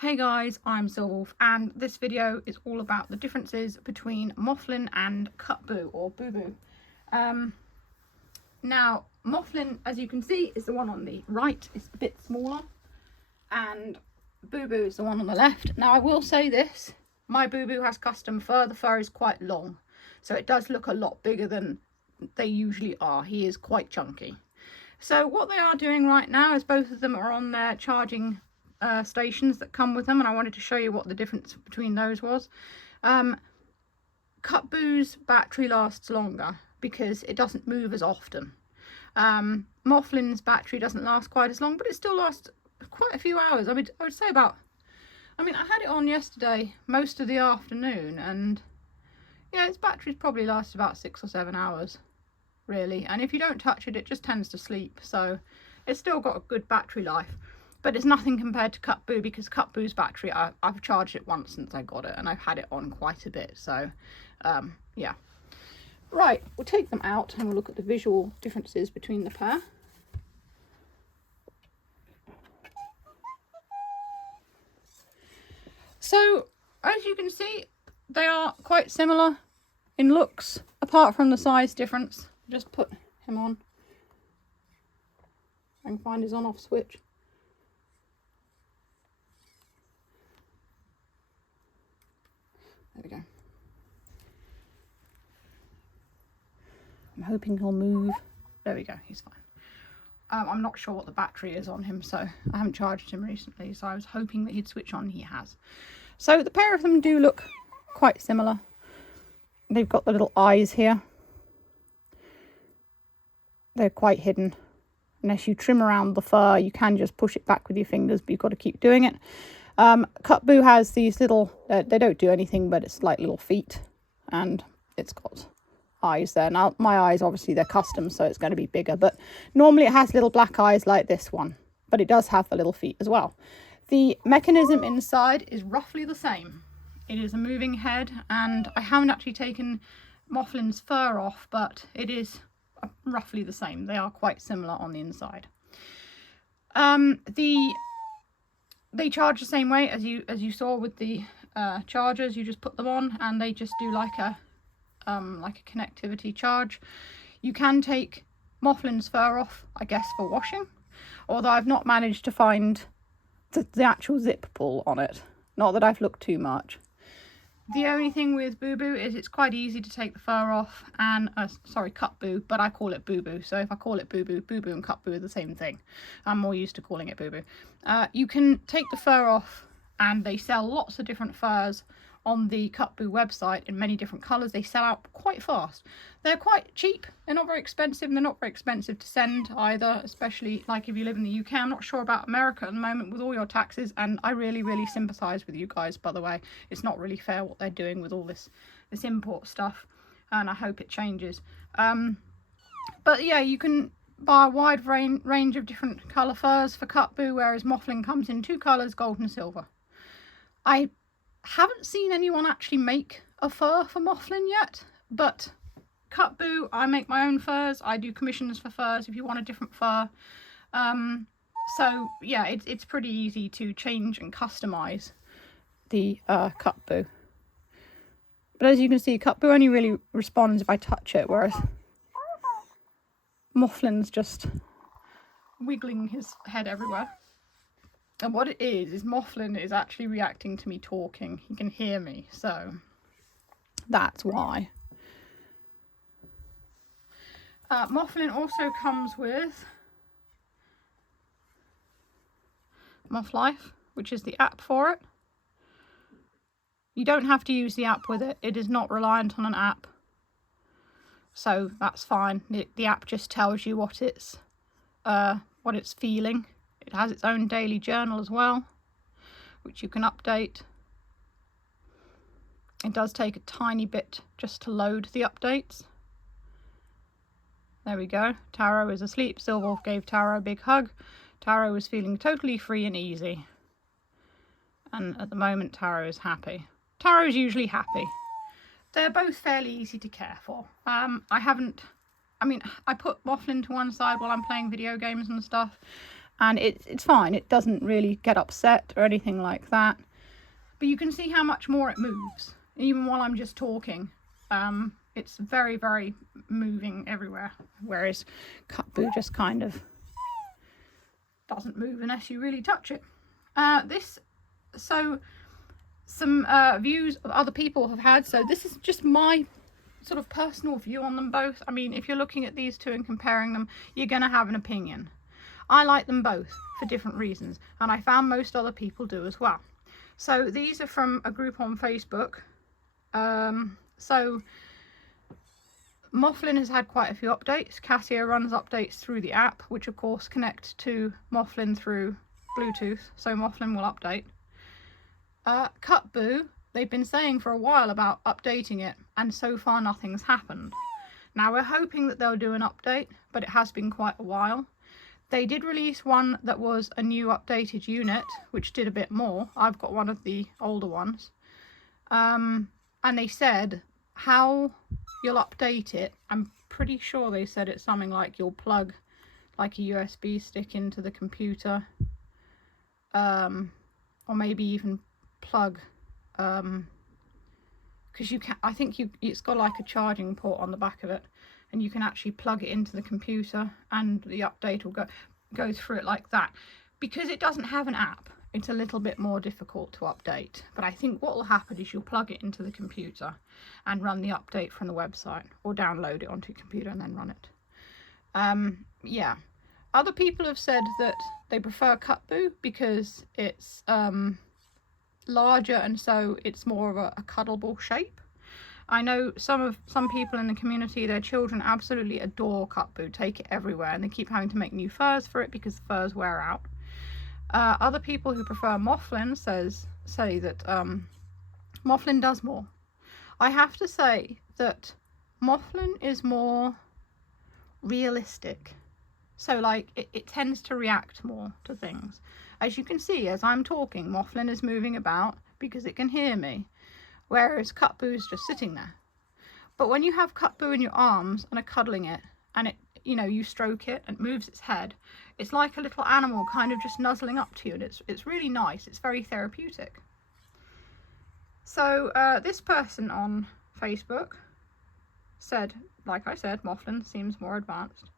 Hey guys, I'm Silverwolf and this video is all about the differences between Mofflin and Cupboo or BooBoo. Now Mofflin, as you can see, is the one on the right. It's a bit smaller, and BooBoo is the one on the left. Now I will say this, my BooBoo has custom fur. The fur is quite long, so it does look a lot bigger than they usually are. He is quite chunky. So what they are doing right now is both of them are on their charging stations that come with them, and I wanted to show you what the difference between those was. Cupboo's battery lasts longer because it doesn't move as often. Mofflin's battery doesn't last quite as long, but it still lasts quite a few hours. I would say about, I had it on yesterday most of the afternoon, and yeah, its battery's probably lasted about 6 or 7 hours really, and if you don't touch it, it just tends to sleep, so it's still got a good battery life. But it's nothing compared to Cupboo, because Cupboo's battery, I've charged it once since I got it, and I've had it on quite a bit. So, yeah. Right, we'll take them out and we'll look at the visual differences between the pair. So, as you can see, they are quite similar in looks, apart from the size difference. Just put him on. I can find his on-off switch. There we go. I'm hoping he'll move. There we go, he's fine. I'm not sure what the battery is on him, so I haven't charged him recently, so I was hoping that he'd switch on. He has. So the pair of them do look quite similar. They've got the little eyes here. They're quite hidden. Unless you trim around the fur, you can just push it back with your fingers, but you've got to keep doing it. Cupboo has these little, they don't do anything, but it's like little feet, and it's got eyes there. Now my eyes, obviously they're custom, so it's going to be bigger, but normally it has little black eyes like this one, but it does have the little feet as well. The mechanism inside is roughly the same. It is a moving head, and I haven't actually taken Mofflin's fur off, but it is roughly the same. They are quite similar on the inside. They charge the same way as you saw with the chargers. You just put them on and they just do like a connectivity charge. You can take Mofflin's fur off, I guess, for washing, although I've not managed to find the actual zip pull on it. Not that I've looked too much. The only thing with BooBoo is it's quite easy to take the fur off, and sorry, Cupboo, but I call it BooBoo. So if I call it BooBoo, BooBoo and Cupboo are the same thing. I'm more used to calling it BooBoo. You can take the fur off, and they sell lots of different furs on the Cupboo website in many different colours. They sell out quite fast. They're quite cheap. They're not very expensive. And they're not very expensive to send either, especially like if you live in the UK. I'm not sure about America at the moment with all your taxes, and I really, really sympathise with you guys, by the way. It's not really fair what they're doing with all this import stuff, and I hope it changes. But yeah, you can buy a wide range of different colour furs for Cupboo, whereas Mofflin comes in 2 colours, gold and silver. I haven't seen anyone actually make a fur for Mofflin yet, but Cupboo, I make my own furs. I do commissions for furs if you want a different fur. So yeah, it's pretty easy to change and customize the Cupboo. But as you can see, Cupboo only really responds if I touch it, whereas Mofflin's just wiggling his head everywhere. And what it is Mofflin is actually reacting to me talking. He can hear me, so that's why. Mofflin also comes with Mofflife, which is the app for it. You don't have to use the app with it. It is not reliant on an app, so that's fine. The app just tells you what it's feeling. It has its own daily journal as well, which you can update. It does take a tiny bit just to load the updates. There we go. Taro is asleep. Silverwolf gave Taro a big hug. Taro is feeling totally free and easy. And at the moment, Taro is happy. Taro is usually happy. They're both fairly easy to care for. I put Mofflin to one side while I'm playing video games and stuff. and it's fine. It doesn't really get upset or anything like that. But you can see how much more it moves, even while I'm just talking. It's very, very moving everywhere, whereas Cupboo just kind of doesn't move unless you really touch it. Some views of other people have had, so this is just my sort of personal view on them both. I mean, if you're looking at these two and comparing them, you're going to have an opinion. I like them both for different reasons, and I found most other people do as well. So these are from a group on Facebook. So Mofflin has had quite a few updates. Cassia runs updates through the app, which of course connect to Mofflin through Bluetooth, so Mofflin will update. Cupboo, they've been saying for a while about updating it, and so far nothing's happened. Now we're hoping that they'll do an update, but it has been quite a while. They did release one that was a new updated unit, which did a bit more. I've got one of the older ones. And they said how you'll update it. I'm pretty sure they said it's something like you'll plug like a USB stick into the computer. Or maybe even plug, because you can, I think it's got like a charging port on the back of it, and you can actually plug it into the computer and the update will go through it like that. Because it doesn't have an app, it's a little bit more difficult to update, but I think what will happen is you'll plug it into the computer and run the update from the website, or download it onto your computer and then run it. Yeah, other people have said that they prefer Cupboo because it's larger, and so it's more of a cuddleable shape. I know some people in the community, their children absolutely adore Cupboo, take it everywhere, and they keep having to make new furs for it because the furs wear out. Other people who prefer Mofflin say that Mofflin does more. I have to say that Mofflin is more realistic. So like it tends to react more to things. As you can see, as I'm talking, Mofflin is moving about because it can hear me, whereas Cupboo is just sitting there. But when you have Cupboo in your arms and are cuddling it, and it, you know, you stroke it and it moves its head, it's like a little animal kind of just nuzzling up to you, and it's really nice. It's very therapeutic. So this person on Facebook said, like I said, Mofflin seems more advanced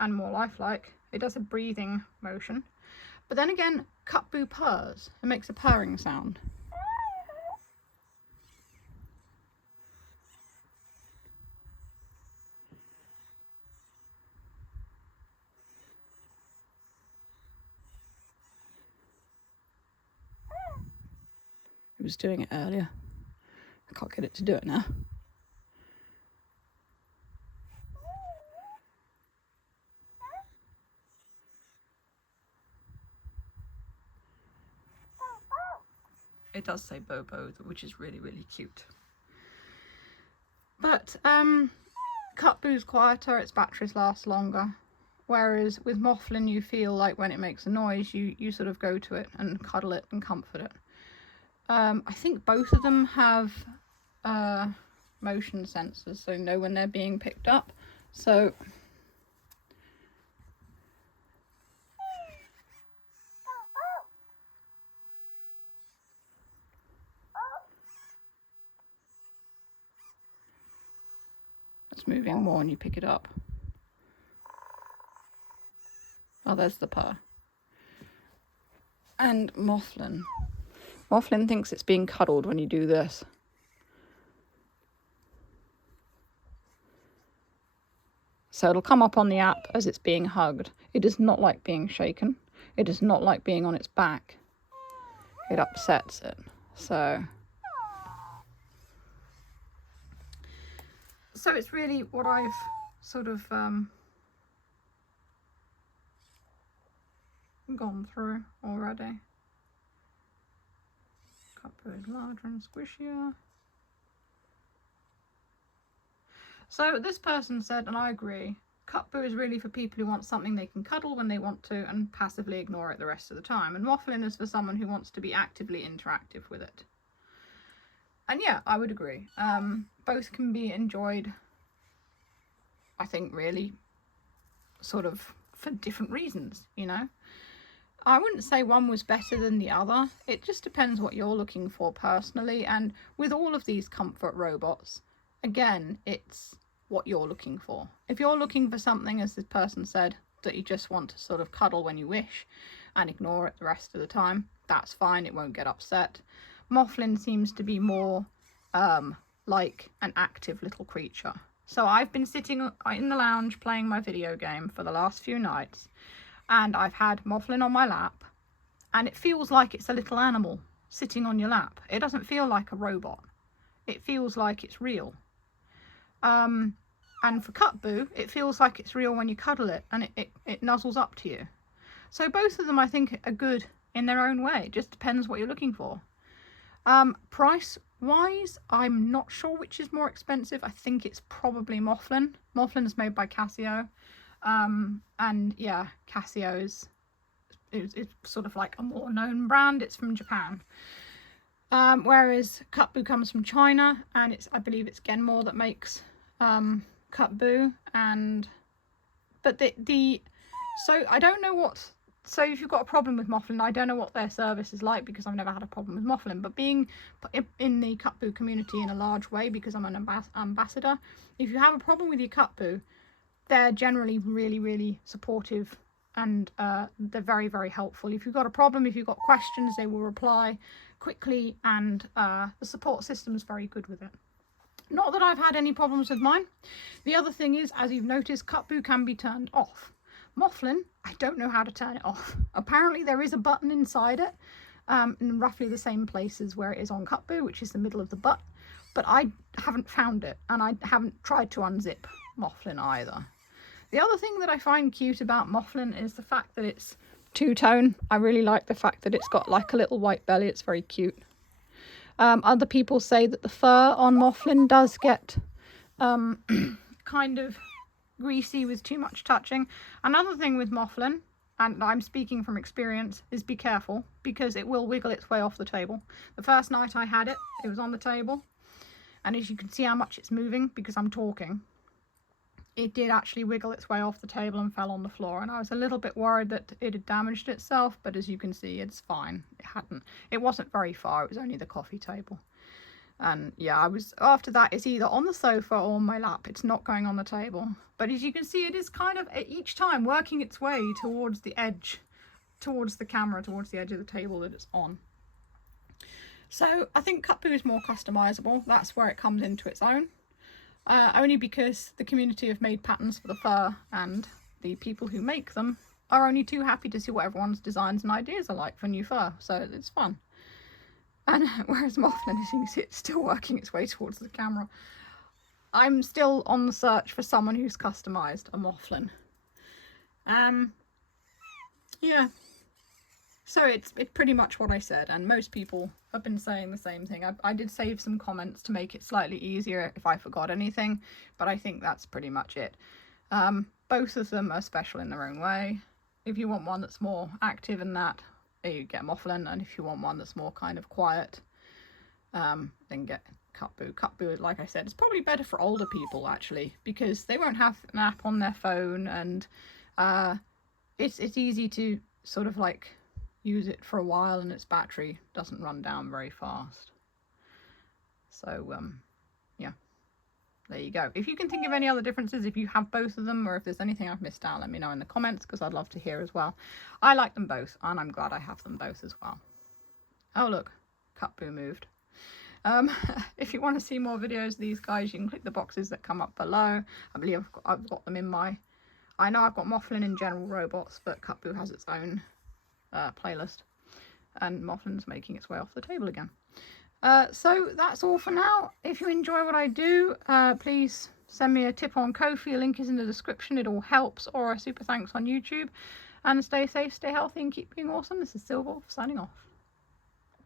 and more lifelike. It does a breathing motion. But then again, Cupboo purrs. It makes a purring sound. It was doing it earlier. I can't get it to do it now. It does say Bobo, which is really, really cute. But Cupboo's quieter, its batteries last longer. Whereas with Mofflin, you feel like when it makes a noise, you sort of go to it and cuddle it and comfort it. I think both of them have motion sensors, so know when they're being picked up. So it's moving more when you pick it up. Oh, there's the purr. And Mofflin. Mofflin thinks it's being cuddled when you do this. So it'll come up on the app as it's being hugged. It does not like being shaken. It does not like being on its back. It upsets it. So it's really what I've sort of gone through already. Cupboo is larger and squishier. So this person said, and I agree, Cupboo is really for people who want something they can cuddle when they want to and passively ignore it the rest of the time. And Mofflin is for someone who wants to be actively interactive with it. And yeah, I would agree. Both can be enjoyed, I think, really sort of for different reasons, you know. I wouldn't say one was better than the other. It just depends what you're looking for personally. And with all of these comfort robots, again, it's what you're looking for. If you're looking for something, as this person said, that you just want to sort of cuddle when you wish and ignore it the rest of the time, that's fine. It won't get upset. Mofflin seems to be more like an active little creature. So I've been sitting in the lounge playing my video game for the last few nights, and I've had Mofflin on my lap, and it feels like it's a little animal sitting on your lap. It doesn't feel like a robot. It feels like it's real. And for Cupboo, it feels like it's real when you cuddle it, and it nuzzles up to you. So both of them, I think, are good in their own way. It just depends what you're looking for. Price wise, I'm not sure which is more expensive. I think it's probably Mofflin. Mofflin is made by Casio. And yeah, Casio is sort of like a more known brand. It's from Japan. Whereas Cupboo comes from China, and I believe it's Genmore that makes Cupboo. But so I don't know what. So if you've got a problem with Mofflin, I don't know what their service is like, because I've never had a problem with Mofflin. But being in the Cupboo community in a large way, because I'm an ambassador, if you have a problem with your Cupboo, they're generally really, really supportive, and they're very, very helpful. If you've got a problem, if you've got questions, they will reply quickly, and the support system is very good with it. Not that I've had any problems with mine. The other thing is, as you've noticed, Cupboo can be turned off. Mofflin, I don't know how to turn it off. Apparently there is a button inside it, in roughly the same places where it is on Cupboo, which is the middle of the butt, but I haven't found it, and I haven't tried to unzip Mofflin either. The other thing that I find cute about Mofflin is the fact that it's two-tone. I really like the fact that it's got like a little white belly. It's very cute. Other people say that the fur on Mofflin does get kind of greasy with too much touching. Another thing with Mofflin, and I'm speaking from experience, is be careful, because it will wiggle its way off the table. The first night I had it, it was on the table, and as you can see how much it's moving because I'm talking, it did actually wiggle its way off the table and fell on the floor, and I was a little bit worried that it had damaged itself, but as you can see, it's fine. It wasn't very far, it was only the coffee table. And yeah, after that, it's either on the sofa or on my lap. It's not going on the table. But as you can see, it is kind of each time working its way towards the edge, towards the camera, towards the edge of the table that it's on. So I think Cupboo is more customizable. That's where it comes into its own. Only because the community have made patterns for the fur, and the people who make them are only too happy to see what everyone's designs and ideas are like for new fur. So it's fun. And whereas Mofflin, as you can see, it's still working its way towards the camera. I'm still on the search for someone who's customised a Mofflin. Yeah. So it's pretty much what I said, and most people have been saying the same thing. I did save some comments to make it slightly easier if I forgot anything, but I think that's pretty much it. Both of them are special in their own way. If you want one that's more active in that, you get Mofflin, and if you want one that's more kind of quiet, then get Cupboo. Cupboo, like I said, is probably better for older people actually, because they won't have an app on their phone, and it's easy to sort of like use it for a while, and its battery doesn't run down very fast. So yeah, there you go. If you can think of any other differences, if you have both of them, or if there's anything I've missed out, let me know in the comments, because I'd love to hear as well. I like them both, and I'm glad I have them both as well. Oh look, Cupboo moved. If you want to see more videos of these guys, you can click the boxes that come up below. I believe I've got them in my... I know I've got Mofflin in general robots, but Cupboo has its own playlist, and Mofflin's making its way off the table again. So that's all for now. If you enjoy what I do, please send me a tip on Ko-fi. Link is in the description. It all helps. Or a super thanks on YouTube. And stay safe, stay healthy, and keep being awesome. This is Silver signing off.